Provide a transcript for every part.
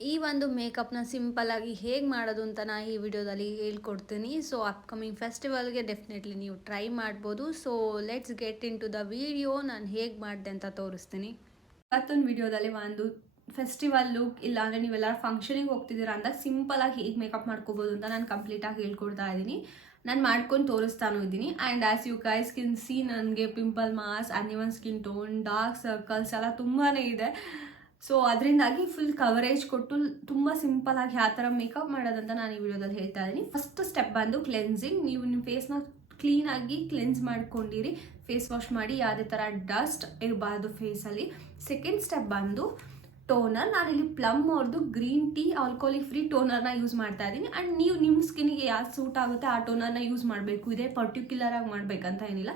ಈ ಒಂದು ಮೇಕಪ್ನ ಸಿಂಪಲ್ಲಾಗಿ ಹೇಗೆ ಮಾಡೋದು ಅಂತ ನಾನು ಈ ವಿಡಿಯೋದಲ್ಲಿ ಹೇಳ್ಕೊಡ್ತೀನಿ. ಸೊ ಅಪ್ಕಮಿಂಗ್ ಫೆಸ್ಟಿವಲ್ಗೆ ಡೆಫಿನೆಟ್ಲಿ ನೀವು ಟ್ರೈ ಮಾಡ್ಬೋದು. So let's get into the video. ನಾನು ಹೇಗೆ ಮಾಡಿದೆ ಅಂತ ತೋರಿಸ್ತೀನಿ. ಇವತ್ತೊಂದು ವಿಡಿಯೋದಲ್ಲಿ ಒಂದು ಫೆಸ್ಟಿವಲ್ ಲುಕ್ ಇಲ್ಲಾಂದರೆ ನೀವೆಲ್ಲ ಫಂಕ್ಷನಿಗೆ ಹೋಗ್ತಿದ್ದೀರಾ ಅಂದಾಗ ಸಿಂಪಲಾಗಿ ಹೇಗೆ ಮೇಕಪ್ ಮಾಡ್ಕೋಬೋದು ಅಂತ ನಾನು ಕಂಪ್ಲೀಟಾಗಿ ಹೇಳ್ಕೊಡ್ತಾ ಇದ್ದೀನಿ. ನಾನು ಮಾಡ್ಕೊಂಡು ತೋರಿಸ್ತಾನೂ ಇದ್ದೀನಿ. And as you guys can see ನನಗೆ pimple marks, uneven skin tone, dark circles ಎಲ್ಲ ತುಂಬಾ ಇದೆ. ಸೊ ಅದರಿಂದಾಗಿ ಫುಲ್ ಕವರೇಜ್ ಕೊಟ್ಟು ತುಂಬ ಸಿಂಪಲಾಗಿ ಯಾವ ಥರ ಮೇಕಪ್ ಮಾಡೋದಂತ ನಾನು ಈ ವಿಡಿಯೋದಲ್ಲಿ ಹೇಳ್ತಾ ಇದ್ದೀನಿ. ಫಸ್ಟ್ ಸ್ಟೆಪ್ ಬಂದು ಕ್ಲೆನ್ಸಿಂಗ್. ನೀವು ನಿಮ್ಮ ಫೇಸ್ನ ಕ್ಲೀನಾಗಿ ಕ್ಲೆನ್ಸ್ ಮಾಡ್ಕೊಂಡಿರಿ, ಫೇಸ್ ವಾಶ್ ಮಾಡಿ, ಯಾವುದೇ ಥರ ಡಸ್ಟ್ ಇರಬಾರ್ದು ಫೇಸಲ್ಲಿ. ಸೆಕೆಂಡ್ ಸ್ಟೆಪ್ ಬಂದು ಟೋನರ್. ನಾನಿಲ್ಲಿ ಪ್ಲಮ್ ಅವ್ರದ್ದು ಗ್ರೀನ್ ಟೀ ಆಲ್ಕೋಲಿಕ್ ಫ್ರೀ ಟೋನರ್ನ ಯೂಸ್ ಮಾಡ್ತಾ ಇದ್ದೀನಿ. ಆ್ಯಂಡ್ ನೀವು ನಿಮ್ಮ ಸ್ಕಿನ್ಗೆ ಯಾವ್ದು ಸೂಟ್ ಆಗುತ್ತೆ ಆ ಟೋನರ್ನ ಯೂಸ್ ಮಾಡಬೇಕು. ಇದೇ ಪರ್ಟಿಕ್ಯುಲರ್ ಆಗಿ ಮಾಡಬೇಕಂತ ಏನಿಲ್ಲ,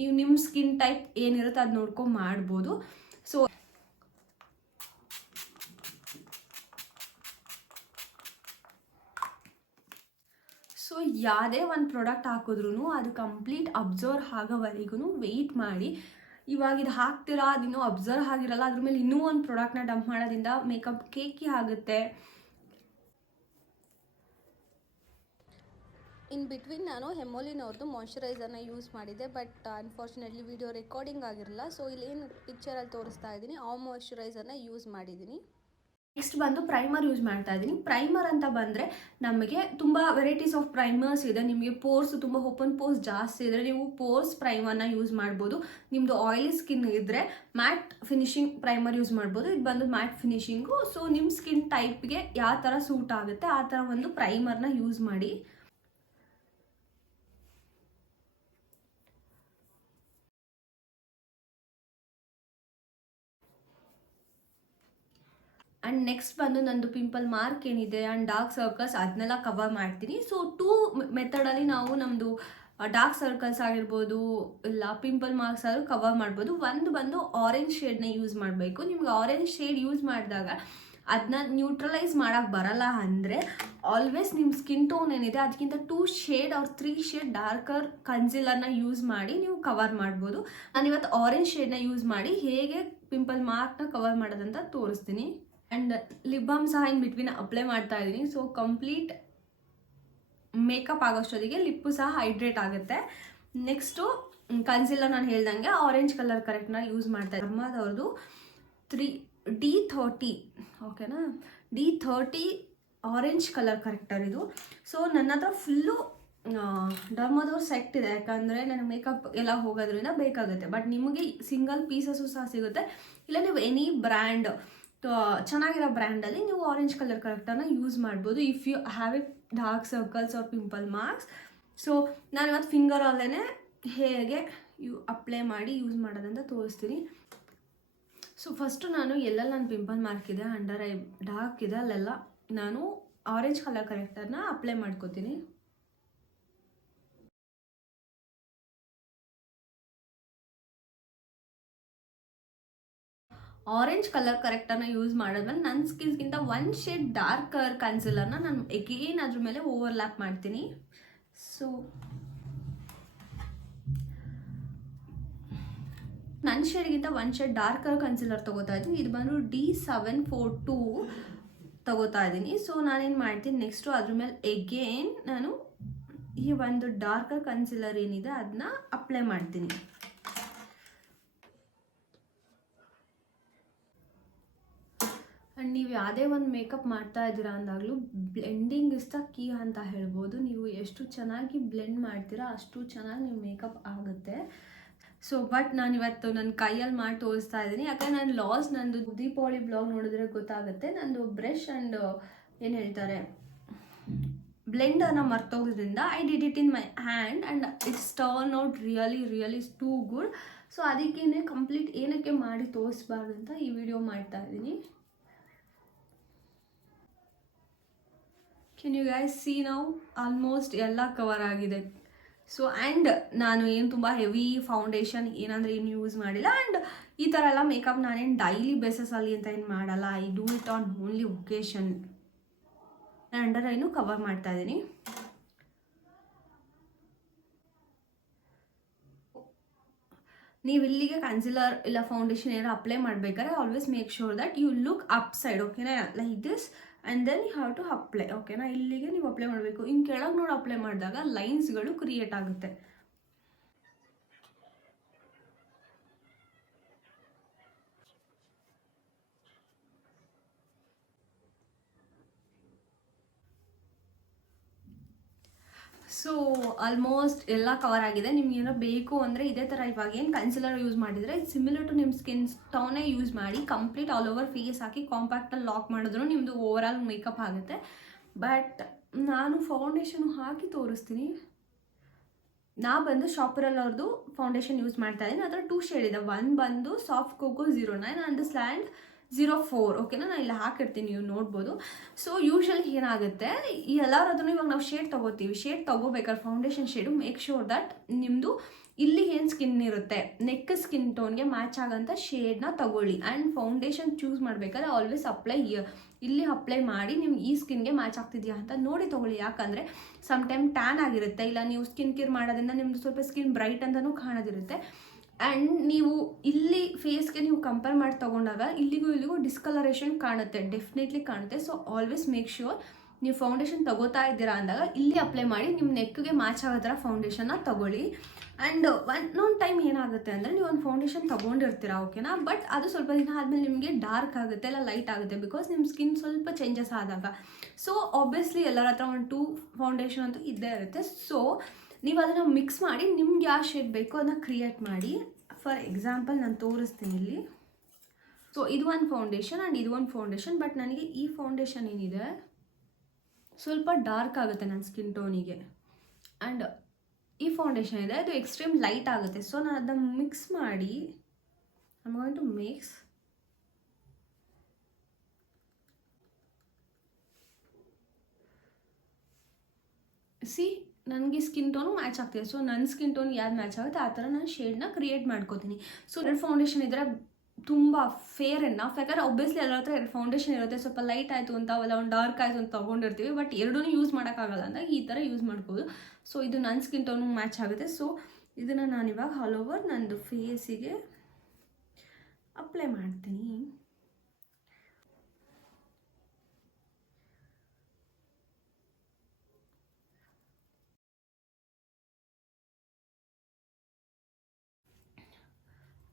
ನೀವು ನಿಮ್ಮ ಸ್ಕಿನ್ ಟೈಪ್ ಏನಿರುತ್ತೆ ಅದು ನೋಡ್ಕೊಂಡು ಮಾಡ್ಬೋದು. ಸೊ ಯಾವುದೇ ಒಂದು ಪ್ರಾಡಕ್ಟ್ ಹಾಕಿದ್ರೂ ಅದು ಕಂಪ್ಲೀಟ್ ಅಬ್ಸರ್ವ್ ಆಗೋವರೆಗೂ ವೆಯ್ಟ್ ಮಾಡಿ. ಇವಾಗ ಇದು ಹಾಕ್ತೀರಾ, ಅದಿನ್ನೂ ಅಬ್ಸರ್ವ್ ಆಗಿರಲ್ಲ, ಅದ್ರ ಮೇಲೆ ಇನ್ನೂ ಒಂದು ಪ್ರಾಡಕ್ಟ್ನ ಡಂಪ್ ಮಾಡೋದ್ರಿಂದ ಮೇಕಪ್ ಕೇಕಿ ಆಗುತ್ತೆ. ಇನ್ ಬಿಟ್ವೀನ್ ನಾನು ಹೆಮೋಲಿನ್ ಅವ್ರದ್ದು ಮಾಯ್ಶ್ಚರೈಸರ್ನ ಯೂಸ್ ಮಾಡಿದೆ, ಬಟ್ ಅನ್ಫಾರ್ಚುನೇಟ್ಲಿ ವಿಡಿಯೋ ರೆಕಾರ್ಡಿಂಗ್ ಆಗಿರಲ್ಲ. ಸೊ ಇಲ್ಲಿ ಏನು ಪಿಕ್ಚರಲ್ಲಿ ತೋರಿಸ್ತಾ ಇದ್ದೀನಿ ಆ ಮಾಯ್ಶ್ಚರೈಸರ್ನ ಯೂಸ್ ಮಾಡಿದ್ದೀನಿ. ನೆಕ್ಸ್ಟ್ ಬಂದು ಪ್ರೈಮರ್ ಯೂಸ್ ಮಾಡ್ತಾ ಇದ್ದೀನಿ. ಪ್ರೈಮರ್ ಅಂತ ಬಂದರೆ ನಮಗೆ ತುಂಬ ವೆರೈಟೀಸ್ ಆಫ್ ಪ್ರೈಮರ್ಸ್ ಇದೆ. ನಿಮಗೆ ಪೋರ್ಸ್ ತುಂಬ ಓಪನ್ ಪೋರ್ಸ್ ಜಾಸ್ತಿ ಇದ್ದರೆ ನೀವು ಪೋರ್ಸ್ ಪ್ರೈಮರ್ನ ಯೂಸ್ ಮಾಡ್ಬೋದು. ನಿಮ್ಮದು ಆಯಿಲಿ ಸ್ಕಿನ್ ಇದ್ದರೆ ಮ್ಯಾಟ್ ಫಿನಿಶಿಂಗ್ ಪ್ರೈಮರ್ ಯೂಸ್ ಮಾಡ್ಬೋದು. ಇದು ಬಂದು ಮ್ಯಾಟ್ ಫಿನಿಶಿಂಗು. ಸೊ ನಿಮ್ಮ ಸ್ಕಿನ್ ಟೈಪ್ಗೆ ಯಾವ ಥರ ಸೂಟ್ ಆಗುತ್ತೆ ಆ ಥರ ಒಂದು ಪ್ರೈಮರ್ನ ಯೂಸ್ ಮಾಡಿ. ಆ್ಯಂಡ್ ನೆಕ್ಸ್ಟ್ ಬಂದು ನಂದು ಪಿಂಪಲ್ ಮಾರ್ಕ್ ಏನಿದೆ ಆ್ಯಂಡ್ ಡಾರ್ಕ್ ಸರ್ಕಲ್ಸ್ ಅದನ್ನೆಲ್ಲ ಕವರ್ ಮಾಡ್ತೀನಿ. ಸೊ 2 ಮೆಥಡಲ್ಲಿ ನಾವು ನಮ್ಮದು ಡಾರ್ಕ್ ಸರ್ಕಲ್ಸ್ ಆಗಿರ್ಬೋದು ಇಲ್ಲ ಪಿಂಪಲ್ ಮಾರ್ಕ್ಸ್ ಆದರೂ ಕವರ್ ಮಾಡ್ಬೋದು. ಒಂದು ಬಂದು ಆರೆಂಜ್ ಶೇಡ್ನ ಯೂಸ್ ಮಾಡಬೇಕು. ನಿಮ್ಗೆ ಆರೆಂಜ್ ಶೇಡ್ ಯೂಸ್ ಮಾಡಿದಾಗ ಅದನ್ನ ನ್ಯೂಟ್ರಲೈಸ್ ಮಾಡೋಕ್ಕೆ ಬರಲ್ಲ ಅಂದರೆ ಆಲ್ವೇಸ್ ನಿಮ್ಮ ಸ್ಕಿನ್ ಟೋನ್ ಏನಿದೆ ಅದಕ್ಕಿಂತ 2 ಶೇಡ್ ಆರ್ 3 ಶೇಡ್ ಡಾರ್ಕರ್ ಕನ್ಸಿಲರ್ನ ಯೂಸ್ ಮಾಡಿ ನೀವು ಕವರ್ ಮಾಡ್ಬೋದು. ನಾನು ಇವತ್ತು ಆರೆಂಜ್ ಶೇಡ್ನ ಯೂಸ್ ಮಾಡಿ ಹೇಗೆ ಪಿಂಪಲ್ ಮಾರ್ಕ್ನ ಕವರ್ ಮಾಡೋದಂತ ತೋರಿಸ್ತೀನಿ. ಆ್ಯಂಡ್ ಲಿಪ್ ಬಾಮ್ ಸಹ ಇನ್ ಬಿಟ್ವೀನ್ ಅಪ್ಲೈ ಮಾಡ್ತಾ ಇದ್ದೀನಿ. ಸೊ ಕಂಪ್ಲೀಟ್ ಮೇಕಪ್ ಆಗೋಷ್ಟೊತ್ತಿಗೆ ಲಿಪ್ಪು ಸಹ ಹೈಡ್ರೇಟ್ ಆಗುತ್ತೆ. ನೆಕ್ಸ್ಟು ಕನ್ಸಿಲರ್ ನಾನು ಹೇಳ್ದಂಗೆ ಆರೆಂಜ್ ಕಲರ್ ಕರೆಕ್ಟ್ನ ಯೂಸ್ ಮಾಡ್ತಾ ಇದ್ದೀನಿ. ಧರ್ಮದವ್ರದ್ದು D30 ಓಕೆನಾ, D30 ಆರೆಂಜ್ ಕಲರ್ ಕರೆಕ್ಟರ್ ಇದು. ಸೊ ನನ್ನ ಹತ್ರ ಫುಲ್ಲು ಡರ್ಮದವ್ರು ಸೆಟ್ ಇದೆ, ಯಾಕಂದರೆ ನನಗೆ ಮೇಕಪ್ ಎಲ್ಲ ಹೋಗೋದ್ರಿಂದ ಬೇಕಾಗುತ್ತೆ. ಬಟ್ ನಿಮಗೆ ಸಿಂಗಲ್ ಪೀಸಸ್ಸು ಸಹ ಸಿಗುತ್ತೆ. ಇಲ್ಲ ನೀವು ಎನಿ ಬ್ರ್ಯಾಂಡ್ ಚೆನ್ನಾಗಿರೋ ಬ್ರ್ಯಾಂಡಲ್ಲಿ ನೀವು ಆರೆಂಜ್ ಕಲರ್ ಕರೆಕ್ಟರ್ನ ಯೂಸ್ ಮಾಡ್ಬೋದು if you have a dark circles or pimple marks. So ನಾನು ಇವತ್ತು ಫಿಂಗರಲ್ಲೇ ಹೇಗೆ ಅಪ್ಲೈ ಮಾಡಿ ಯೂಸ್ ಮಾಡೋದಂತ ತೋರಿಸ್ತೀನಿ. ಸೊ ಫಸ್ಟು ನಾನು ಎಲ್ಲೆಲ್ಲ ನನ್ನ ಪಿಂಪಲ್ ಮಾರ್ಕ್ ಇದೆ, ಅಂಡರ್ ಐ ಡಾರ್ಕ್ ಇದೆ, ಅಲ್ಲೆಲ್ಲ ನಾನು ಆರೆಂಜ್ ಕಲರ್ ಕರೆಕ್ಟರ್ನ ಅಪ್ಲೈ ಮಾಡ್ಕೋತೀನಿ. ಆರೆಂಜ್ ಕಲರ್ ಕರೆಕ್ಟರ್ನ ಯೂಸ್ ಮಾಡಿದ್ಮೇಲೆ ನನ್ನ ಸ್ಕಿನ್ಸ್ಗಿಂತ 1 ಶೇಡ್ ಡಾರ್ಕರ್ ಕನ್ಸಿಲರ್ನ ನಾನು ಎಗೇನ್ ಅದ್ರ ಮೇಲೆ ಓವರ್ಲ್ಯಾಪ್ ಮಾಡ್ತೀನಿ. ಸೊ ನನ್ನ ಶೇಡ್ಗಿಂತ 1 ಶೇಡ್ ಡಾರ್ಕರ್ ಕನ್ಸಿಲರ್ ತೊಗೋತಾ ಇದ್ದೀನಿ. ಇದು ಬಂದು D742 ತೊಗೋತಾ ಇದ್ದೀನಿ. ಸೊ ನಾನೇನು ಮಾಡ್ತೀನಿ, ನೆಕ್ಸ್ಟು ಅದ್ರ ಮೇಲೆ ಎಗೇನ್ ನಾನು ಈ ಒಂದು ಡಾರ್ಕರ್ ಕನ್ಸಿಲರ್ ಏನಿದೆ ಅದನ್ನ ಅಪ್ಲೈ ಮಾಡ್ತೀನಿ. ಆ್ಯಂಡ್ ನೀವು ಯಾವುದೇ ಒಂದು ಮೇಕಪ್ ಮಾಡ್ತಾ ಇದ್ದೀರಾ ಅಂದಾಗಲೂ ಬ್ಲೆಂಡಿಂಗ್ ಇಸ್ ದ ಕೀ ಅಂತ ಹೇಳ್ಬೋದು. ನೀವು ಎಷ್ಟು ಚೆನ್ನಾಗಿ ಬ್ಲೆಂಡ್ ಮಾಡ್ತೀರಾ ಅಷ್ಟು ಚೆನ್ನಾಗಿ ನಿಮ್ಮ ಮೇಕಪ್ ಆಗುತ್ತೆ. ಸೊ ಬಟ್ ನಾನು ಇವತ್ತು ನನ್ನ ಕೈಯಲ್ಲಿ ಮಾಡಿ ತೋರಿಸ್ತಾ ಇದ್ದೀನಿ, ಯಾಕಂದರೆ ನಾನು ನಂದು ದೀಪಾವಳಿ ಬ್ಲಾಗ್ ನೋಡಿದ್ರೆ ಗೊತ್ತಾಗುತ್ತೆ. ನಂದು ಬ್ರಷ್ ಆ್ಯಂಡ್ ಏನು ಹೇಳ್ತಾರೆ ಬ್ಲೆಂಡರ್ನ ಮರ್ತೋಗೋದ್ರಿಂದ I did it in my hand and it's turn out really too good. So ಅದಕ್ಕೇನೆ ಕಂಪ್ಲೀಟ್ ಏನಕ್ಕೆ ಮಾಡಿ ತೋರಿಸ್ಬಾರ್ದು ಅಂತ ಈ ವಿಡಿಯೋ ಮಾಡ್ತಾ ಇದ್ದೀನಿ. ಕ್ಯಾನ್ ಯು ಗೈಸ್ ಸಿ ನಾವು ಆಲ್ಮೋಸ್ಟ್ ಎಲ್ಲ ಕವರ್ ಆಗಿದೆ. ಸೊ ಆ್ಯಂಡ್ ನಾನು ಏನು ತುಂಬ ಹೆವಿ ಫೌಂಡೇಶನ್ ಏನು ಯೂಸ್ ಮಾಡಿಲ್ಲ. ಆ್ಯಂಡ್ ಈ ಥರ ಎಲ್ಲ ಮೇಕಪ್ ನಾನೇನು ಡೈಲಿ ಬೇಸಸಲ್ಲಿ ಅಂತ ಏನು ಮಾಡಲ್ಲ. I do it on only occasion. ನಾನು ಅಂಡರ್ ಐನು ಕವರ್ ಮಾಡ್ತಾ ಇದ್ದೀನಿ. ನೀವು ಇಲ್ಲಿಗೆ ಕನ್ಸಿಲರ್ ಇಲ್ಲ ಫೌಂಡೇಶನ್ ಏನಾರು ಅಪ್ಲೈ ಮಾಡಬೇಕಾದ್ರೆ always make sure that you look up side, ಓಕೆನಾ, like this and then you have to apply, ಓಕೆನಾ. ಇಲ್ಲಿಗೆ ನೀವು ಅಪ್ಲೈ ಮಾಡಬೇಕು. ಇನ್ನು ಕೆಳಗೆ ನೋಡಿ ಅಪ್ಲೈ ಮಾಡಿದಾಗ ಲೈನ್ಸ್ಗಳು ಕ್ರಿಯೇಟ್ ಆಗುತ್ತೆ. ಸೊ ಆಲ್ಮೋಸ್ಟ್ ಎಲ್ಲ ಕವರ್ ಆಗಿದೆ. ನಿಮ್ಗೆ ಏನೋ ಬೇಕು ಅಂದರೆ ಇದೇ ಥರ ಇವಾಗ ಏನು ಕನ್ಸಿಲರ್ ಯೂಸ್ ಮಾಡಿದರೆ ಸಿಮಿಲರ್ ಟು ನಿಮ್ಮ ಸ್ಕಿನ್ ಟೋನೇ ಯೂಸ್ ಮಾಡಿ ಕಂಪ್ಲೀಟ್ ಆಲ್ ಓವರ್ ಫೇಸ್ ಹಾಕಿ ಕಾಂಪ್ಯಾಕ್ಟಲ್ಲಿ ಲಾಕ್ ಮಾಡಿದ್ರು ನಿಮ್ಮದು ಓವರ್ ಆಲ್ ಮೇಕಪ್ ಆಗುತ್ತೆ. ಬಟ್ ನಾನು ಫೌಂಡೇಶನ್ ಹಾಕಿ ತೋರಿಸ್ತೀನಿ. ನಾ ಬಂದು ಶಾಪರಲ್ಲಿ ಅವ್ರದ್ದು ಫೌಂಡೇಶನ್ ಯೂಸ್ ಮಾಡ್ತಾ ಇದ್ದೀನಿ. ಅದರ 2 ಶೇಡ್ ಇದೆ. ಒಂದು ಬಂದು ಸಾಫ್ಟ್ ಕೋಕೋ 09 ಆ್ಯಂಡ್ ಸ್ಲ್ಯಾಂಡ್ 04, ಓಕೆನಾ. ನಾನು ಇಲ್ಲಿ ಹಾಕಿರ್ತೀನಿ, ನೀವು ನೋಡ್ಬೋದು. ಸೊ ಯೂಶ್ವಲಿ ಏನಾಗುತ್ತೆ, ಈ ಎಲ್ಲರದನ್ನು ಇವಾಗ ನಾವು ಶೇಡ್ ತೊಗೋತೀವಿ. ಶೇಡ್ ತೊಗೋಬೇಕಾದ್ರೆ foundation shade make sure that ನಿಮ್ಮದು ಇಲ್ಲಿ ಏನು ಸ್ಕಿನ್ ಇರುತ್ತೆ ನೆಕ್ ಸ್ಕಿನ್ ಟೋನ್ಗೆ ಮ್ಯಾಚ್ ಆಗೋಂಥ ಶೇಡ್ನ ತಗೊಳ್ಳಿ. ಆ್ಯಂಡ್ ಫೌಂಡೇಶನ್ ಚೂಸ್ ಮಾಡಬೇಕಾದ್ರೆ ಆಲ್ವೇಸ್ ಇಲ್ಲಿ ಅಪ್ಲೈ ಮಾಡಿ ನಿಮ್ಗೆ ಈ ಸ್ಕಿನ್ಗೆ ಮ್ಯಾಚ್ ಆಗ್ತಿದೆಯಾ ಅಂತ ನೋಡಿ ತೊಗೊಳ್ಳಿ. ಯಾಕಂದರೆ ಸಮ್ ಟೈಮ್ ಟ್ಯಾನ್ ಆಗಿರುತ್ತೆ, ಇಲ್ಲ ನೀವು ಸ್ಕಿನ್ ಕೇರ್ ಮಾಡೋದ್ರಿಂದ ನಿಮ್ಮದು ಸ್ವಲ್ಪ ಸ್ಕಿನ್ ಬ್ರೈಟ್ ಅಂತಲೂ ಕಾಣೋದಿರುತ್ತೆ. ಆ್ಯಂಡ್ ನೀವು ಇಲ್ಲಿ ಫೇಸ್ಗೆ ನೀವು ಕಂಪೇರ್ ಮಾಡಿ ತೊಗೊಂಡಾಗ ಇಲ್ಲಿಗೂ ಡಿಸ್ಕಲರೇಷನ್ ಕಾಣುತ್ತೆ, ಡೆಫಿನೆಟ್ಲಿ ಕಾಣುತ್ತೆ. ಸೊ ಆಲ್ವೇಸ್ ಮೇಕ್ ಶ್ಯೂರ್ ನೀವು ಫೌಂಡೇಶನ್ ತಗೋತಾ ಇದ್ದೀರಾ ಅಂದಾಗ ಇಲ್ಲಿ ಅಪ್ಲೈ ಮಾಡಿ ನಿಮ್ಮ ನೆಕ್ಗೆ ಮ್ಯಾಚ್ ಆಗೋ ಥರ ಫೌಂಡೇಶನ್ನ ತಗೊಳ್ಳಿ. ಆ್ಯಂಡ್ ಒಂದೊಂದು ಟೈಮ್ ಏನಾಗುತ್ತೆ ಅಂದರೆ ನೀವು ಒಂದು ಫೌಂಡೇಶನ್ ತೊಗೊಂಡಿರ್ತೀರಾ, ಓಕೆನಾ. ಬಟ್ ಅದು ಸ್ವಲ್ಪ ದಿನ ಆದಮೇಲೆ ನಿಮಗೆ ಡಾರ್ಕ್ ಆಗುತ್ತೆ, ಇಲ್ಲ ಲೈಟ್ ಆಗುತ್ತೆ, ಬಿಕಾಸ್ ನಿಮ್ಮ ಸ್ಕಿನ್ ಸ್ವಲ್ಪ ಚೇಂಜಸ್ ಆದಾಗ. ಸೊ ಆಬ್ವಿಯಸ್ಲಿ ಎಲ್ಲರ ಹತ್ರ ಒಂದು 2 ಫೌಂಡೇಶನ್ ಅಂತೂ ಇದ್ದೇ ಇರುತ್ತೆ. ಸೊ ನೀವು ಅದನ್ನು ಮಿಕ್ಸ್ ಮಾಡಿ ನಿಮ್ಗೆ ಯಾವ ಶೇಡ್ ಬೇಕೋ ಅದನ್ನ ಕ್ರಿಯೇಟ್ ಮಾಡಿ. ಫಾರ್ ಎಕ್ಸಾಂಪಲ್ ನಾನು ತೋರಿಸ್ತೀನಿ ಇಲ್ಲಿ. ಸೊ ಇದು ಒಂದು ಫೌಂಡೇಶನ್ ಆ್ಯಂಡ್ ಇದು ಒಂದು ಫೌಂಡೇಶನ್. ಬಟ್ ನನಗೆ ಈ ಫೌಂಡೇಶನ್ ಏನಿದೆ ಸ್ವಲ್ಪ ಡಾರ್ಕ್ ಆಗುತ್ತೆ ನನ್ನ ಸ್ಕಿನ್ ಟೋನಿಗೆ. ಆ್ಯಂಡ್ ಈ ಫೌಂಡೇಶನ್ ಇದೆ ಅದು ಎಕ್ಸ್ಟ್ರೀಮ್ ಲೈಟ್ ಆಗುತ್ತೆ. ಸೊ ನಾನು ಅದನ್ನು ಮಿಕ್ಸ್ ಮಾಡಿ I am going to mix. See ನನಗೆ ಸ್ಕಿನ್ ಟೋನು ಮ್ಯಾಚ್ ಆಗ್ತಿದೆ. ಸೊ ನನ್ನ ಸ್ಕಿನ್ ಟೋನ್ ಯಾವ್ದು ಮ್ಯಾಚ್ ಆಗುತ್ತೆ ಆ ಥರ ನಾನು ಶೇಡ್ನ ಕ್ರಿಯೇಟ್ ಮಾಡ್ಕೋತೀನಿ. ಸೊ 2 ಫೌಂಡೇಶನ್ ಇದ್ದರೆ ತುಂಬ ಫೇರ್ ಎನ್ನಫ್. ಯಾಕಂದರೆ ಒಬ್ವಿಯಸ್ಲಿ ಎಲ್ಲರ ಹತ್ರ 2 ಫೌಂಡೇಶನ್ ಇರುತ್ತೆ. ಸ್ವಲ್ಪ ಲೈಟ್ ಆಯಿತು ಅಂತ ಅವೆಲ್ಲ ಒಂದು ಡಾರ್ಕ್ ಆಯಿತು ಅಂತ ತೊಗೊಂಡಿರ್ತೀವಿ. ಬಟ್ ಎರಡೂ ಯೂಸ್ ಮಾಡೋಕ್ಕಾಗಲ್ಲ ಅಂದಾಗ ಈ ಥರ ಯೂಸ್ ಮಾಡ್ಬೋದು. ಸೊ ಇದು ನನ್ನ ಸ್ಕಿನ್ ಟೋನು ಮ್ಯಾಚ್ ಆಗುತ್ತೆ. ಸೊ ಇದನ್ನು ನಾನಿವಾಗ ಆಲ್ ಓವರ್ ನಂದು ಫೇಸಿಗೆ ಅಪ್ಲೈ ಮಾಡ್ತೀನಿ.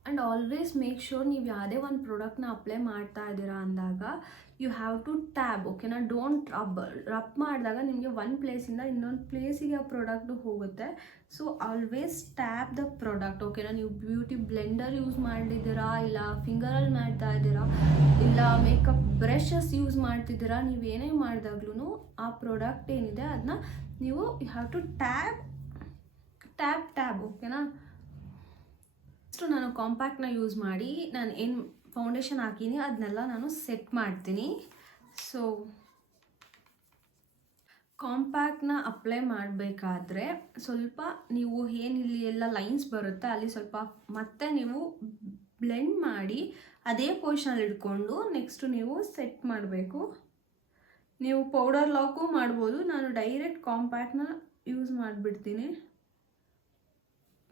ಆ್ಯಂಡ್ ಆಲ್ವೇಸ್ ಮೇಕ್ ಶೋರ್ ನೀವು ಯಾವುದೇ ಒಂದು ಪ್ರಾಡಕ್ಟ್ನ ಅಪ್ಲೈ ಮಾಡ್ತಾ ಇದ್ದೀರಾ ಅಂದಾಗ ಯು ಹ್ಯಾವ್ ಟು ಟ್ಯಾಬ್, ಓಕೆನಾ. ಡೋಂಟ್ ರಬ್ ಮಾಡಿದಾಗ ನಿಮಗೆ ಒಂದು ಪ್ಲೇಸಿಂದ ಇನ್ನೊಂದು ಪ್ಲೇಸಿಗೆ ಆ ಪ್ರಾಡಕ್ಟು ಹೋಗುತ್ತೆ. So always tab the product, ಓಕೆನಾ. ನೀವು ಬ್ಯೂಟಿ ಬ್ಲೆಂಡರ್ ಯೂಸ್ ಮಾಡಿದ್ದೀರಾ, ಇಲ್ಲ ಫಿಂಗರಲ್ಲಿ ಮಾಡ್ತಾ ಇದ್ದೀರಾ, ಇಲ್ಲ ಮೇಕಪ್ ಬ್ರಷಸ್ ಯೂಸ್ ಮಾಡ್ತಿದ್ದೀರಾ, ನೀವು ಏನೇ ಮಾಡಿದಾಗ್ಲೂ ಆ ಪ್ರಾಡಕ್ಟ್ ಏನಿದೆ ಅದನ್ನ ನೀವು ಯು ಹ್ಯಾವ್ ಟು ಟ್ಯಾಬ್, ಓಕೆನಾ. ನಾನು ಕಾಂಪ್ಯಾಕ್ಟ್ನ ಯೂಸ್ ಮಾಡಿ ನಾನು ಏನು ಫೌಂಡೇಶನ್ ಹಾಕೀನಿ ಅದನ್ನೆಲ್ಲ ನಾನು ಸೆಟ್ ಮಾಡ್ತೀನಿ. ಸೊ ಕಾಂಪ್ಯಾಕ್ಟ್ನ ಅಪ್ಲೈ ಮಾಡಬೇಕಾದ್ರೆ ಸ್ವಲ್ಪ ನೀವು ಏನಿಲ್ಲಿ ಎಲ್ಲ ಲೈನ್ಸ್ ಬರುತ್ತೆ ಅಲ್ಲಿ ಸ್ವಲ್ಪ ಮತ್ತೆ ನೀವು ಬ್ಲೆಂಡ್ ಮಾಡಿ ಅದೇ ಪೊಸಿಷನಲ್ಲಿ ಇಟ್ಕೊಂಡು ನೆಕ್ಸ್ಟ್ ನೀವು ಸೆಟ್ ಮಾಡಬೇಕು. ನೀವು ಪೌಡರ್ ಲಾಕು ಮಾಡ್ಬೋದು. ನಾನು ಡೈರೆಕ್ಟ್ ಕಾಂಪ್ಯಾಕ್ಟ್ನ ಯೂಸ್ ಮಾಡಿಬಿಡ್ತೀನಿ.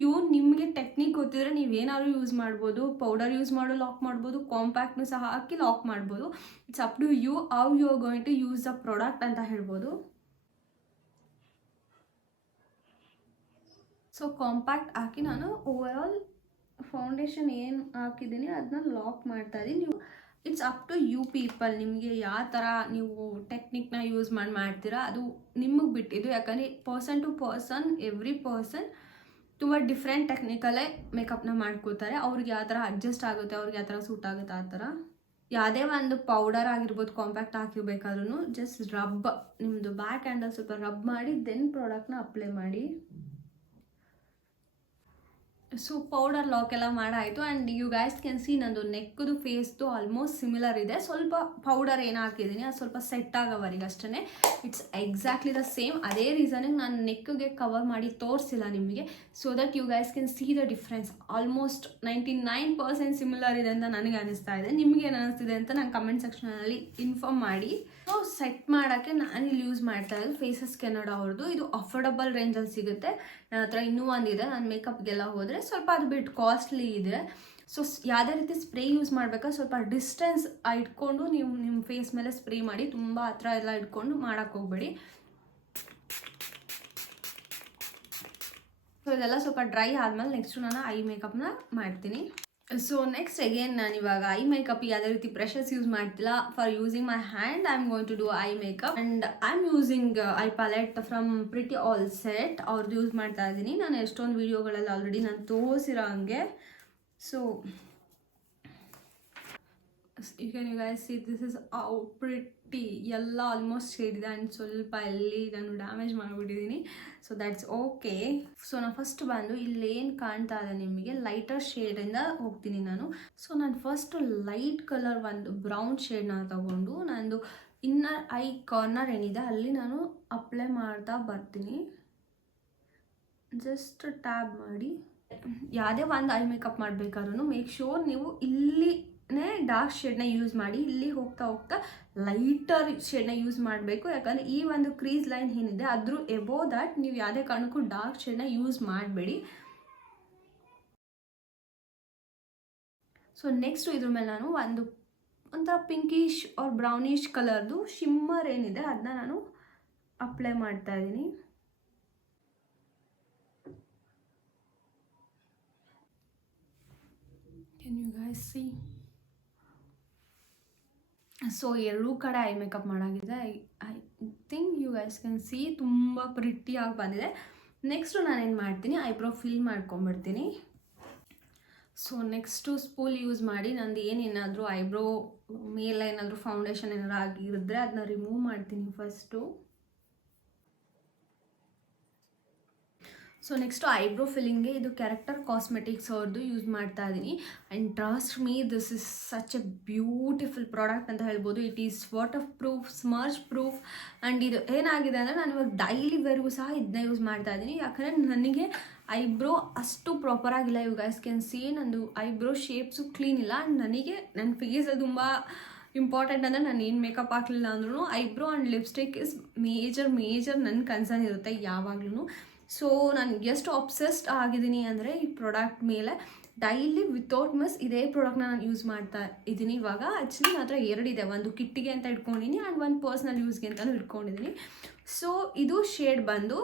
ಇವು ನಿಮಗೆ ಟೆಕ್ನಿಕ್ ಗೊತ್ತಿದ್ರೆ ನೀವೇನಾದ್ರು ಯೂಸ್ ಮಾಡ್ಬೋದು. ಪೌಡರ್ ಯೂಸ್ ಮಾಡೋ ಲಾಕ್ ಮಾಡ್ಬೋದು, ಕಾಂಪ್ಯಾಕ್ಟ್ನು ಸಹ ಹಾಕಿ ಲಾಕ್ ಮಾಡ್ಬೋದು. It's up to you how you are going to use the product ಅಂತ ಹೇಳ್ಬೋದು. ಸೊ ಕಾಂಪ್ಯಾಕ್ಟ್ ಹಾಕಿ ನಾನು ಓವರ್ ಆಲ್ ಫೌಂಡೇಶನ್ ಏನು ಹಾಕಿದ್ದೀನಿ ಅದನ್ನ ಲಾಕ್ ಮಾಡ್ತಾ ಇದ್ದೀನಿ. ನೀವು it's up to you people, ನಿಮಗೆ ಯಾವ ಥರ ನೀವು ಟೆಕ್ನಿಕ್ನ ಯೂಸ್ ಮಾಡ್ತೀರಾ ಅದು ನಿಮಗೆ ಬಿಟ್ಟಿದ್ದು. ಯಾಕಂದರೆ person to person every person ತುಂಬ ಡಿಫ್ರೆಂಟ್ ಟೆಕ್ನಿಕಲ್ಲೇ ಮೇಕಪ್ನ ಮಾಡ್ಕೋತಾರೆ. ಅವ್ರಿಗೆ ಯಾವ ಥರ ಅಡ್ಜಸ್ಟ್ ಆಗುತ್ತೆ, ಅವ್ರಿಗೆ ಯಾವ ಥರ ಸೂಟ್ ಆಗುತ್ತೆ ಆ ಥರ. ಯಾವುದೇ ಒಂದು ಪೌಡರ್ ಆಗಿರ್ಬೋದು ಕಾಂಪ್ಯಾಕ್ಟ್ ಹಾಕಿರ್ಬೇಕಾದ್ರೂ ಜಸ್ಟ್ ರಬ್, ನಿಮ್ಮದು ಬ್ಯಾಕ್ ಹ್ಯಾಂಡಲ್ಲಿ ಸ್ವಲ್ಪ ರಬ್ ಮಾಡಿ ದೆನ್ ಪ್ರಾಡಕ್ಟ್ನ ಅಪ್ಲೈ ಮಾಡಿ. ಸೊ ಪೌಡರ್ ಲಾಕ್ ಎಲ್ಲ ಮಾಡಾಯಿತು. And you guys can see ನಂದು ನೆಕ್ದು ಫೇಸ್ದು ಆಲ್ಮೋಸ್ಟ್ ಸಿಮಿಲರ್ ಇದೆ. ಸ್ವಲ್ಪ ಪೌಡರ್ ಏನು ಹಾಕಿದ್ದೀನಿ ಅದು ಸ್ವಲ್ಪ ಸೆಟ್ ಆಗೋವರೆಗೆ ಅಷ್ಟೇ. It's exactly the same. ಅದೇ ರೀಸನಿಗೆ ನಾನು ನೆಕ್ಗೆ ಕವರ್ ಮಾಡಿ ತೋರಿಸಿಲ್ಲ ನಿಮಗೆ, so that you guys can see the difference. Almost 99% similar ಇದೆ ಅಂತ ನನಗೆ ಅನಿಸ್ತಾ ಇದೆ. ನಿಮ್ಗೆ ಏನು ಅನಿಸ್ತಿದೆ ಅಂತ ನಂಗೆ ಕಮೆಂಟ್ ಸೆಕ್ಷನಲ್ಲಿ ಇನ್ಫಾರ್ಮ್ ಮಾಡಿ. ಸೊ ಸೆಟ್ ಮಾಡೋಕ್ಕೆ ನಾನಿಲ್ಲಿ ಯೂಸ್ ಮಾಡ್ತಾ ಇರೋದು ಫೇಸಸ್ ಕೆನಡಾ ಅವ್ರದ್ದು. ಇದು ಅಫೋರ್ಡಬಲ್ ರೇಂಜಲ್ಲಿ ಸಿಗುತ್ತೆ. ನನ್ನ ಹತ್ರ ಇನ್ನೂ ಒಂದಿದೆ, ನಾನು ಮೇಕಪ್ಗೆಲ್ಲ ಹೋದರೆ ಸ್ವಲ್ಪ ಅದು ಬಿಟ್ಟು ಕಾಸ್ಟ್ಲಿ ಇದೆ. ಸೊ ಯಾವುದೇ ರೀತಿ ಸ್ಪ್ರೇ ಯೂಸ್ ಮಾಡಬೇಕಾದ್ರೆ ಸ್ವಲ್ಪ ಡಿಸ್ಟೆನ್ಸ್ ಇಟ್ಕೊಂಡು ನೀವು ನಿಮ್ಮ ಫೇಸ್ ಮೇಲೆ ಸ್ಪ್ರೇ ಮಾಡಿ, ತುಂಬ ಹತ್ರ ಎಲ್ಲ ಇಟ್ಕೊಂಡು ಮಾಡೋಕ್ಕೆ ಹೋಗಬೇಡಿ. ಸೊ ಇದೆಲ್ಲ ಸ್ವಲ್ಪ ಡ್ರೈ ಆದಮೇಲೆ ನೆಕ್ಸ್ಟು ನಾನು ಐ ಮೇಕಪ್ನ ಮಾಡ್ತೀನಿ. ಸೊ ನೆಕ್ಸ್ಟ್ ಅಗೇನ್ ನಾನು ಇವಾಗ ಐ ಮೇಕಪ್ ಯಾವುದೇ ರೀತಿ ಬ್ರಷಸ್ ಯೂಸ್ ಮಾಡ್ತಿಲ್ಲ. For using my hand I am going to do eye makeup and I am using eye palette from pretty all set ಅವ್ರದ್ದು use ಮಾಡ್ತಾ ಇದ್ದೀನಿ. ನಾನು ಎಷ್ಟೊಂದು ವೀಡಿಯೋಗಳಲ್ಲಿ ಆಲ್ರೆಡಿ ನಾನು ತೋರಿಸಿರೋ ಹಂಗೆ. So you can you guys see this is how pretty. ಎಲ್ಲ ಆಲ್ಮೋಸ್ಟ್ ಸೇರಿದೆ ಆ್ಯಂಡ್ ಸ್ವಲ್ಪ ಎಲ್ಲಿ ನಾನು ಡ್ಯಾಮೇಜ್ ಮಾಡಿಬಿಟ್ಟಿದ್ದೀನಿ. So that's okay. ಸೊ ನಾನು ಫಸ್ಟ್ ಬಂದು ಇಲ್ಲೇನು ಕಾಣ್ತಾ ಇದೆ ನಿಮಗೆ ಲೈಟರ್ ಶೇಡಿಂದ ಹೋಗ್ತೀನಿ ನಾನು. ಸೊ ನಾನು ಫಸ್ಟು ಲೈಟ್ ಕಲರ್ ಒಂದು ಬ್ರೌನ್ ಶೇಡ್ನ ತಗೊಂಡು ನಂದು ಇನ್ನರ್ ಐ ಕಾರ್ನರ್ ಏನಿದೆ ಅಲ್ಲಿ ನಾನು ಅಪ್ಲೈ ಮಾಡ್ತಾ ಬರ್ತೀನಿ. ಜಸ್ಟ್ ಟ್ಯಾಬ್ ಮಾಡಿ. ಯಾವುದೇ ಒಂದು ಐ ಮೇಕಪ್ ಮಾಡಬೇಕಾದ್ರೂ ಮೇಕ್ ಶೋರ್ ನೀವು ಇಲ್ಲಿ ಡಾರ್ಕ್ ಶೇಡ್ನ ಯೂಸ್ ಮಾಡಿ, ಇಲ್ಲಿ ಹೋಗ್ತಾ ಹೋಗ್ತಾ ಲೈಟರ್ ಶೇಡ್ನ ಯೂಸ್ ಮಾಡಬೇಕು. ಯಾಕಂದರೆ ಈ ಒಂದು ಕ್ರೀಸ್ ಲೈನ್ ಏನಿದೆ ಅದ್ರ ಎಬೋ ದ್ಯಾಟ್ ನೀವು ಯಾವುದೇ ಕಾರಣಕ್ಕೂ ಡಾರ್ಕ್ ಶೇಡ್ನ ಯೂಸ್ ಮಾಡಬೇಡಿ. ಸೊ ನೆಕ್ಸ್ಟು ಇದ್ರ ಮೇಲೆ ನಾನು ಒಂಥರ ಪಿಂಕಿಶ್ ಆರ್ ಬ್ರೌನಿಶ್ ಕಲರ್ದು ಶಿಮ್ಮರ್ ಏನಿದೆ ಅದನ್ನ ನಾನು ಅಪ್ಲೈ ಮಾಡ್ತಾ ಇದ್ದೀನಿ. Can you guys see? So ಎರಡೂ ಕಡೆ ಐ ಮೇಕಪ್ ಮಾಡಾಗಿದೆ. I think you guys can see ತುಂಬ ಪ್ರಿಟ್ಟಿಯಾಗಿ ಬಂದಿದೆ. ನೆಕ್ಸ್ಟು ನಾನೇನು ಮಾಡ್ತೀನಿ, ಐಬ್ರೋ ಫಿಲ್ ಮಾಡ್ಕೊಂಬಿಡ್ತೀನಿ. ಸೊ ನೆಕ್ಸ್ಟು ಸ್ಪೂಲ್ ಯೂಸ್ ಮಾಡಿ ನಂದು ಏನೇನಾದರೂ ಐಬ್ರೋ ಮೇಲೆ ಏನಾದರೂ ಫೌಂಡೇಶನ್ ಏನಾದರೂ ಆಗಿರಿದ್ರೆ ಅದನ್ನ ರಿಮೂವ್ ಮಾಡ್ತೀನಿ ಫಸ್ಟು. ಸೊ ನೆಕ್ಸ್ಟು ಐಬ್ರೋ ಫಿಲ್ಲಿಂಗ್ಗೆ ಇದು ಕ್ಯಾರೆಕ್ಟರ್ ಕಾಸ್ಮೆಟಿಕ್ಸ್ ಅವ್ರದ್ದು ಯೂಸ್ ಮಾಡ್ತಾ ಇದ್ದೀನಿ. And trust me this is such A beautiful product ಅಂತ ಹೇಳ್ಬೋದು. It is water proof, smudge proof. And ಇದು ಏನಾಗಿದೆ ಅಂದರೆ ನಾನು ಇವಾಗ ಡೈಲಿ ವೇರ್ಗೂ ಸಹ ಇದನ್ನ ಯೂಸ್ ಮಾಡ್ತಾ ಇದ್ದೀನಿ. ಯಾಕಂದರೆ ನನಗೆ ಐಬ್ರೋ ಅಷ್ಟು ಪ್ರಾಪರಾಗಿಲ್ಲ. ಯು ಗೈಸ್ ಕ್ಯಾನ್ ಸಿ ನಂದು ಐಬ್ರೋ ಶೇಪ್ಸು ಕ್ಲೀನ್ ಇಲ್ಲ. ಆ್ಯಂಡ್ ನನಗೆ ನನ್ನ ಫೇಸಲ್ಲಿ ತುಂಬ ಇಂಪಾರ್ಟೆಂಟ್ ಅಂದರೆ ನಾನು ಏನು ಮೇಕಪ್ ಹಾಕಲಿಲ್ಲ ಅಂದ್ರೂ eyebrow and lipstick is major ನನ್ನ ಕನ್ಸರ್ನ್ ಇರುತ್ತೆ ಯಾವಾಗ್ಲೂ. ಸೊ ನಾನು ಎಷ್ಟು ಅಬ್ಸೆಸ್ಡ್ ಆಗಿದ್ದೀನಿ ಅಂದರೆ ಈ ಪ್ರಾಡಕ್ಟ್ ಮೇಲೆ ಡೈಲಿ ವಿತೌಟ್ ಮಿಸ್ ಇದೇ ಪ್ರಾಡಕ್ಟ್ನ ನಾನು ಯೂಸ್ ಮಾಡ್ತಾ ಇದ್ದೀನಿ. ಇವಾಗ ಆ್ಯಕ್ಚುಲಿ ನನ್ನ ಹತ್ರ ಎರಡಿದೆ, ಒಂದು ಕಿಟ್ಟಿಗೆ ಅಂತ ಇಟ್ಕೊಂಡಿದ್ದೀನಿ ಆ್ಯಂಡ್ ಒಂದು ಪರ್ಸ್ನಲ್ ಯೂಸ್ಗೆ ಅಂತಲೂ ಇಟ್ಕೊಂಡಿದ್ದೀನಿ. ಸೊ ಇದು ಶೇಡ್ ಬಂದು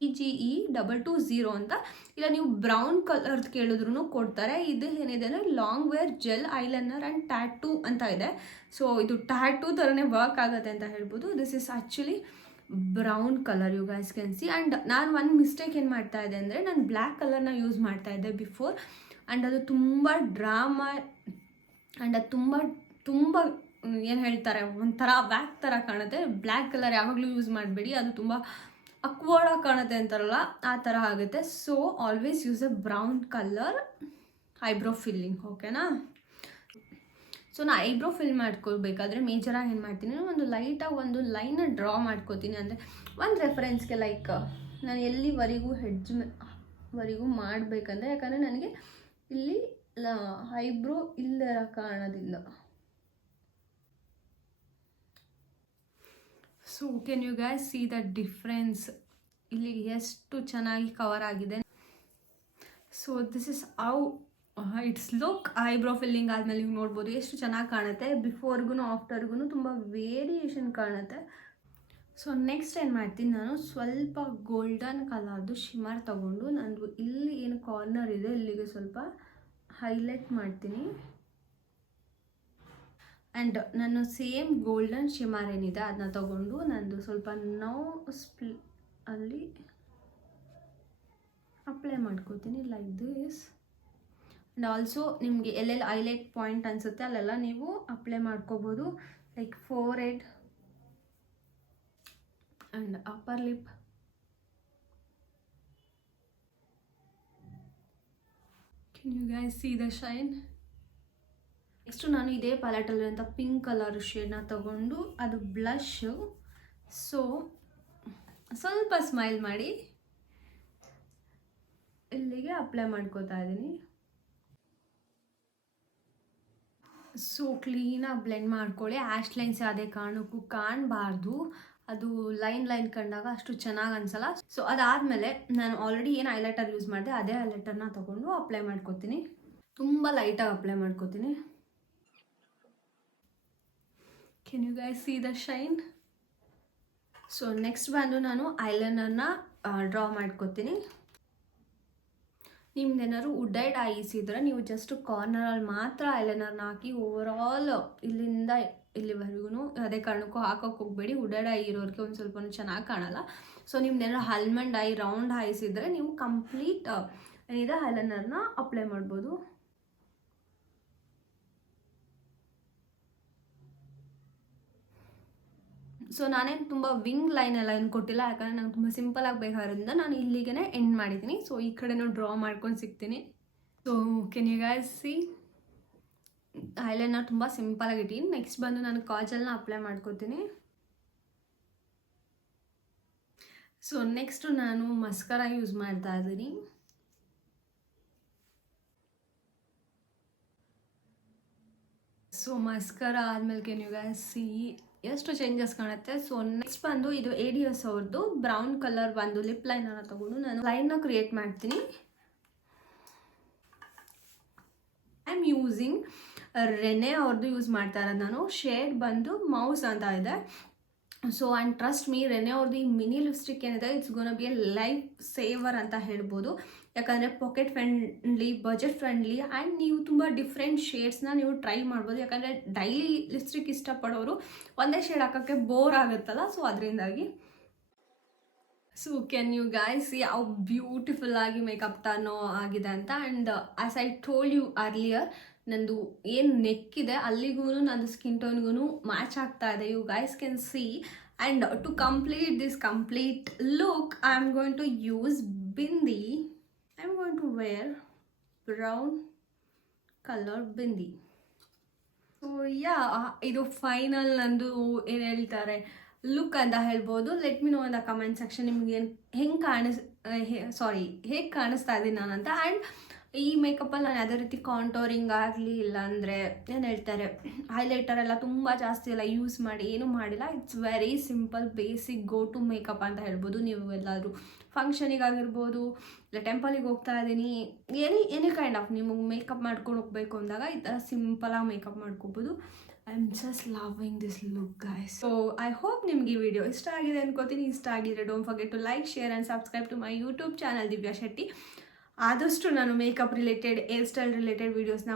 EGE 220 ಅಂತ. ಇಲ್ಲ ನೀವು ಬ್ರೌನ್ ಕಲರ್ದು ಕೇಳಿದ್ರು ಕೊಡ್ತಾರೆ. ಇದು ಏನಿದೆ ಅಂದರೆ long wear gel eyeliner and tattoo ಅಂತ ಇದೆ. ಸೊ ಇದು ಟ್ಯಾಟೂ ಥರನೇ ವರ್ಕ್ ಆಗುತ್ತೆ ಅಂತ ಹೇಳ್ಬೋದು. This is actually brown colour, you guys can see. And ನಾನು ಒಂದು ಮಿಸ್ಟೇಕ್ ಏನು ಮಾಡ್ತಾ ಇದ್ದೆ ಅಂದರೆ ನಾನು ಬ್ಲ್ಯಾಕ್ ಕಲರ್ನ ಯೂಸ್ ಮಾಡ್ತಾ ಇದ್ದೆ ಬಿಫೋರ್. ಆ್ಯಂಡ್ ಅದು ತುಂಬ ಡ್ರಾಮಾ ಆ್ಯಂಡ್ ಅದು ತುಂಬ ಏನು ಹೇಳ್ತಾರೆ ಒಂಥರ ವ್ಯಾಕ್ ಥರ ಕಾಣುತ್ತೆ. ಬ್ಲ್ಯಾಕ್ ಕಲರ್ ಯಾವಾಗಲೂ ಯೂಸ್ ಮಾಡಬೇಡಿ, ಅದು ತುಂಬ ಅಕ್ವರ್ಡಾಗಿ ಕಾಣುತ್ತೆ ಅಂತಾರಲ್ಲ ಆ ಥರ ಆಗುತ್ತೆ. So always use A brown colour eyebrow filling, ಓಕೆನಾ? ಸೊ ನಾನು ಐಬ್ರೋ ಫಿಲ್ ಮಾಡ್ಕೊಳ್ಬೇಕಾದ್ರೆ ಮೇಜರಾಗಿ ಏನು ಮಾಡ್ತೀನಿ, ಒಂದು ಲೈಟಾಗಿ ಒಂದು ಲೈನ ಡ್ರಾ ಮಾಡ್ಕೋತೀನಿ. ಅಂದರೆ ಒಂದು ರೆಫರೆನ್ಸ್ಗೆ ಲೈಕ್ ನಾನು ಎಲ್ಲಿವರೆಗೂ ವರೆಗೂ ಮಾಡಬೇಕಂದ್ರೆ, ಯಾಕಂದರೆ ನನಗೆ ಇಲ್ಲಿ ಐಬ್ರೋ ಇಲ್ಲರ ಕಾರಣದಿಂದ. So can you guys see the difference, ಇಲ್ಲಿ ಎಷ್ಟು ಚೆನ್ನಾಗಿ ಕವರ್ ಆಗಿದೆ. So this is how it's look. Eyebrow filling ಆದಮೇಲೆ ನೀವು ನೋಡ್ಬೋದು ಎಷ್ಟು ಚೆನ್ನಾಗಿ ಕಾಣುತ್ತೆ. ಬಿಫೋರ್ಗೂ ಆಫ್ಟರ್ಗೂ ತುಂಬ ವೇರಿಯೇಷನ್ ಕಾಣುತ್ತೆ. ಸೊ ನೆಕ್ಸ್ಟ್ ಏನು ಮಾಡ್ತೀನಿ, ನಾನು ಸ್ವಲ್ಪ ಗೋಲ್ಡನ್ ಕಲರ್ದು ಶಿಮರ್ ತೊಗೊಂಡು ನಂದು ಇಲ್ಲಿ ಏನು ಕಾರ್ನರ್ ಇದೆ ಇಲ್ಲಿಗೆ ಸ್ವಲ್ಪ ಹೈಲೈಟ್ ಮಾಡ್ತೀನಿ. ಆ್ಯಂಡ್ ನಾನು ಸೇಮ್ ಗೋಲ್ಡನ್ ಶಿಮರ್ ಏನಿದೆ ಅದನ್ನ ತೊಗೊಂಡು ನಂದು ಸ್ವಲ್ಪ ಅಲ್ಲಿ ಅಪ್ಲೈ ಮಾಡ್ಕೋತೀನಿ ಲೈಕ್ ದಿಸ್. ಆ್ಯಂಡ್ ಆಲ್ಸೋ ನಿಮಗೆ ಎಲ್ಲೆಲ್ಲಿ ಹೈಲೈಟ್ ಪಾಯಿಂಟ್ ಅನಿಸುತ್ತೆ ಅಲ್ಲೆಲ್ಲ ನೀವು ಅಪ್ಲೈ ಮಾಡ್ಕೋಬೋದು. Like forehead and upper lip. Can you guys see the shine? Next ನಾನು ಇದೇ ಪ್ಯಾಲೆಟಲ್ಲಿರುವಂಥ ಪಿಂಕ್ ಕಲರ್ ಶೇಡ್ನ ತಗೊಂಡು ಅದು ಬ್ಲಷು. ಸೊ ಸ್ವಲ್ಪ ಸ್ಮೈಲ್ ಮಾಡಿ ಇಲ್ಲಿಗೆ ಅಪ್ಲೈ ಮಾಡ್ಕೋತಾ ಇದ್ದೀನಿ. ಸೊ ಕ್ಲೀನಾಗಿ ಬ್ಲೆಂಡ್ ಮಾಡ್ಕೊಳ್ಳಿ. ಆ್ಯಶ್ ಲೈನ್ಸ್ ಯಾವುದೇ ಕಾರಣಕ್ಕೂ ಕಾಣಬಾರ್ದು. ಅದು ಲೈನ್ ಕಂಡಾಗ ಅಷ್ಟು ಚೆನ್ನಾಗಿ ಅನ್ಸಲ್ಲ. ಸೊ ಅದಾದಮೇಲೆ ನಾನು ಆಲ್ರೆಡಿ ಏನು ಹೈಲೈಟರ್ ಯೂಸ್ ಮಾಡಿದೆ ಅದೇ ಹೈಲೈಟರ್ನ ತೊಗೊಂಡು ಅಪ್ಲೈ ಮಾಡ್ಕೋತೀನಿ. ತುಂಬ ಲೈಟಾಗಿ ಅಪ್ಲೈ ಮಾಡ್ಕೋತೀನಿ. Can you guys see the shine? So next ಬಂದು ನಾನು ಐಲೈನರ್ನ ಡ್ರಾ ಮಾಡ್ಕೋತೀನಿ. ನಿಮ್ದೇನಾದ್ರು ವುಡೆಡ್ ಐಸ್ ಇದ್ದರೆ ನೀವು ಜಸ್ಟ್ ಕಾರ್ನರಲ್ಲಿ ಮಾತ್ರ ಐಲೈನರ್ನ ಹಾಕಿ ಓವರಾಲ್ ಇಲ್ಲಿಂದ ಇಲ್ಲಿವರೆಗೂ ಅದೇ ಕಾರಣಕ್ಕೂ ಹಾಕೋಕೆ ಹೋಗಬೇಡಿ. ವುಡೆಡ್ ಐ ಇರೋರಿಗೆ ಒಂದು ಸ್ವಲ್ಪ ಚೆನ್ನಾಗಿ ಕಾಣಲ್ಲ. ಸೊ ನಿಮ್ದೇನಾದ್ರು ಆಲ್ಮಂಡ್ ಐ, ರೌಂಡ್ ಐಸ್ ಇದ್ದರೆ ನೀವು ಕಂಪ್ಲೀಟ್ ಏನಿದೆ ಐಲೈನರ್ನ ಅಪ್ಲೈ ಮಾಡ್ಬೋದು. ಸೊ ನಾನೇನು ತುಂಬ ವಿಂಗ್ ಲೈನ್ ಎಲ್ಲ ಏನು ಕೊಟ್ಟಿಲ್ಲ, ಯಾಕಂದರೆ ನಂಗೆ ತುಂಬ ಸಿಂಪಲಾಗಿ ಬೇಕಾದ್ರಿಂದ ನಾನು ಇಲ್ಲಿಗೆ ಎಂಡ್ ಮಾಡಿದ್ದೀನಿ. ಸೊ ಈ ಕಡೆನೂ ಡ್ರಾ ಮಾಡ್ಕೊಂಡು ಸಿಗ್ತೀನಿ. So can you guys see eyeliner ತುಂಬ ಸಿಂಪಲಾಗಿ ಇಟ್ಟಿನಿ. ನೆಕ್ಸ್ಟ್ ಬಂದು ನಾನು ಕಾಜಲ್ನ ಅಪ್ಲೈ ಮಾಡ್ಕೋತೀನಿ. ಸೊ ನೆಕ್ಸ್ಟು ನಾನು ಮಸ್ಕರ ಯೂಸ್ ಮಾಡ್ತಾ ಇದ್ದೀನಿ. ಸೊ ಮಸ್ಕರ ಆದಮೇಲೆ ಕೆನ್ ಯು ಗೈಸ್ ಸಿ ಎಷ್ಟು ಚೇಂಜಸ್ ಕಾಣುತ್ತೆ. ಸೊ ನೆಕ್ಸ್ಟ್ ಬಂದು ಇದು ADS ಅವ್ರದ್ದು ಬ್ರೌನ್ ಕಲರ್ ಬಂದು ಲಿಪ್ ಲೈನನ್ನು ತಗೊಂಡು ನಾನು ಲೈನ್ನ ಕ್ರಿಯೇಟ್ ಮಾಡ್ತೀನಿ. ಐ ಆಮ್ ಯೂಸಿಂಗ್ ರೆನೆ ಅವ್ರದ್ದು ಯೂಸ್ ಮಾಡ್ತಾ ಇರೋದು ನಾನು. ಶೇಡ್ ಬಂದು ಮೌಸ್ ಅಂತ ಇದೆ. So and trust me, René ಅವ್ರದ್ದು ಈ ಮಿನಿ ಲಿಪ್ಸ್ಟಿಕ್ ಏನಿದೆ it's ಗೋನ B A life saver ಅಂತ ಹೇಳ್ಬೋದು. ಯಾಕಂದರೆ packet friendly, budget friendly and ನೀವು ತುಂಬ ಡಿಫ್ರೆಂಟ್ ಶೇಡ್ಸ್ನ ನೀವು ಟ್ರೈ ಮಾಡ್ಬೋದು. ಯಾಕಂದರೆ ಡೈಲಿ ಲಿಪ್ಸ್ಟಿಕ್ ಇಷ್ಟಪಡೋರು ಒಂದೇ ಶೇಡ್ ಹಾಕೋಕ್ಕೆ ಬೋರ್ ಆಗುತ್ತಲ್ಲ, ಸೊ ಅದರಿಂದಾಗಿ. So can you guys see how beautiful ಆಗಿ ಮೇಕಪ್ ಟರ್ನ್ ಆಗಿದೆ ಅಂತ. And as I told you earlier, ನಂದು ಏನು ನೆಕ್ ಇದೆ ಅಲ್ಲಿಗೂ ನಂದು ಸ್ಕಿನ್ ಟೋನ್ಗೂ ಮ್ಯಾಚ್ ಆಗ್ತಾ ಇದೆ. You guys can see. And to complete this complete look I am going to use bindi. I am going to wear brown colour bindi. So yeah, ಇದು final ನಂದು ಏನು ಹೇಳ್ತಾರೆ ಲುಕ್ ಅಂತ ಹೇಳ್ಬೋದು. Let me know in the comment section ನಿಮ್ಗೆ ಹೇಗೆ ಕಾಣಿಸ್ತಾ ಇದ್ದೀನಿ ನಾನಂತ. ಆ್ಯಂಡ್ ಈ ಮೇಕಪ್ಪಲ್ಲಿ ನಾನು ಯಾವುದೇ ರೀತಿ ಕಾಂಟೋರಿಂಗ್ ಆಗಲಿ, ಇಲ್ಲಾಂದರೆ ಏನು ಹೇಳ್ತಾರೆ ಹೈಲೈಟರ್ ಎಲ್ಲ ತುಂಬ ಜಾಸ್ತಿ ಎಲ್ಲ ಯೂಸ್ ಮಾಡಿ ಏನೂ ಮಾಡಿಲ್ಲ. It's very simple basic go to makeup ಅಂತ ಹೇಳ್ಬೋದು. ನೀವು ಎಲ್ಲಾದರೂ ಫಂಕ್ಷನಿಗಾಗಿರ್ಬೋದು, ಇಲ್ಲ ಟೆಂಪಲಿಗೆ ಹೋಗ್ತಾ ಇದ್ದೀನಿ, ಎನಿ ಕೈಂಡ್ ಆಫ್ ನಿಮಗೆ ಮೇಕಪ್ ಮಾಡ್ಕೊಂಡು ಹೋಗಬೇಕು ಅಂದಾಗ ಈ ಥರ ಸಿಂಪಲಾಗಿ ಮೇಕಪ್ ಮಾಡ್ಕೋಬೋದು. I am just loving this look guys. So I hope ನಿಮ್ಗೆ ಈ ವಿಡಿಯೋ ಇಷ್ಟ ಆಗಿದೆ ಅನ್ಕೋತೀನಿ. ಇಷ್ಟ ಆಗಿದ್ರೆ don't forget to like, share and subscribe to my YouTube channel Divya Shetty. ಆದಷ್ಟು ನಾನು makeup related, hair style related ವೀಡಿಯೋಸ್ನ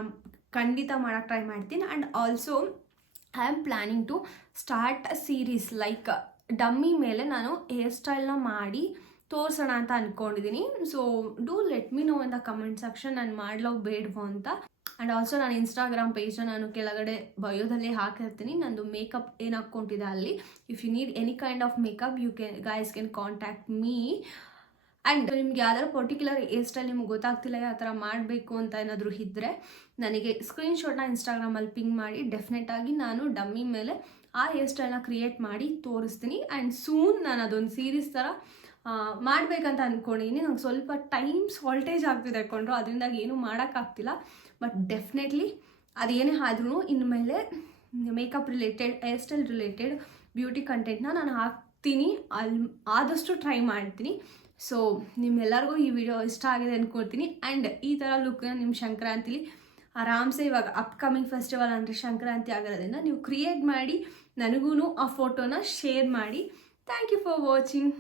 ಖಂಡಿತ ಮಾಡೋಕ್ಕೆ ಟ್ರೈ ಮಾಡ್ತೀನಿ. And also I am planning to start a series like dummy ಮೇಲೆ ನಾನು ಹೇರ್ ಸ್ಟೈಲ್ನ ಮಾಡಿ ತೋರಿಸೋಣ ಅಂತ ಅಂದ್ಕೊಂಡಿದ್ದೀನಿ. So do let me know in the comment section ನಾನು ಮಾಡಲೋ ಬೇಡವೋ ಅಂತ. ಆ್ಯಂಡ್ ಆಲ್ಸೋ ನಾನು ಇನ್ಸ್ಟಾಗ್ರಾಮ್ ಪೇಜ್ನ ನಾನು ಕೆಳಗಡೆ ಬಯೋದಲ್ಲಿ ಹಾಕಿರ್ತೀನಿ, ನಂದು ಮೇಕಪ್ ಏನು ಹಾಕ್ಕೊಂಡಿದೆ ಅಲ್ಲಿ. If you need any kind of makeup you guys can contact me. And ನಿಮ್ಗೆ ಯಾವ್ದಾದ್ರು ಪರ್ಟಿಕ್ಯುಲರ್ ಹೇರ್ ಸ್ಟೈಲ್ ನಿಮ್ಗೆ ಗೊತ್ತಾಗ್ತಿಲ್ಲ ಯಾವ ಥರ ಮಾಡಬೇಕು ಅಂತ ಏನಾದರೂ ಇದ್ದರೆ ನನಗೆ ಸ್ಕ್ರೀನ್ಶಾಟ್ನ ಇನ್ಸ್ಟಾಗ್ರಾಮಲ್ಲಿ ಪಿಂಗ್ ಮಾಡಿ ಡೆಫಿನೆಟಾಗಿ ನಾನು ಡಮ್ಮಿ ಮೇಲೆ ಆ ಹೇರ್ ಸ್ಟೈಲ್ನ ಕ್ರಿಯೇಟ್ ಮಾಡಿ ತೋರಿಸ್ತೀನಿ. ಆ್ಯಂಡ್ ಸೂನ್ ನಾನು ಅದೊಂದು ಸೀರೀಸ್ ಥರ ಮಾಡಬೇಕಂತ ಅಂದ್ಕೊಂಡಿದ್ದೀನಿ. ನಂಗೆ ಸ್ವಲ್ಪ ಟೈಮ್ ಶಾರ್ಟೇಜ್ ಆಗ್ತಿದೆ ಕೊಂಡ್ರು, ಅದರಿಂದಾಗಿ ಏನೂ ಮಾಡೋಕ್ಕಾಗ್ತಿಲ್ಲ. ಬಟ್ ಡೆಫಿನೆಟ್ಲಿ ಅದೇನೇ ಆದ್ರೂ ಇನ್ಮೇಲೆ makeup related, hair style related beauty ಕಂಟೆಂಟ್ನ ನಾನು ಹಾಕ್ತೀನಿ, ಆದಷ್ಟು ಟ್ರೈ ಮಾಡ್ತೀನಿ. ಸೊ ನಿಮ್ಮೆಲ್ಲರಿಗೂ ಈ ವಿಡಿಯೋ ಇಷ್ಟ ಆಗಿದೆ ಅಂದ್ಕೊಳ್ತೀನಿ. ಆ್ಯಂಡ್ ಈ ಥರ ಲುಕ್ನ ನಿಮ್ಮ ಸಂಕ್ರಾಂತಿಲಿ ಆರಾಮ್ಸೆ, ಇವಾಗ ಅಪ್ಕಮಿಂಗ್ ಫೆಸ್ಟಿವಲ್ ಅಂದರೆ ಸಂಕ್ರಾಂತಿ ಆಗಿರೋದ್ರಿಂದ ನೀವು ಕ್ರಿಯೇಟ್ ಮಾಡಿ ನನಗೂ ಆ ಫೋಟೋನ ಶೇರ್ ಮಾಡಿ. Thank you for watching.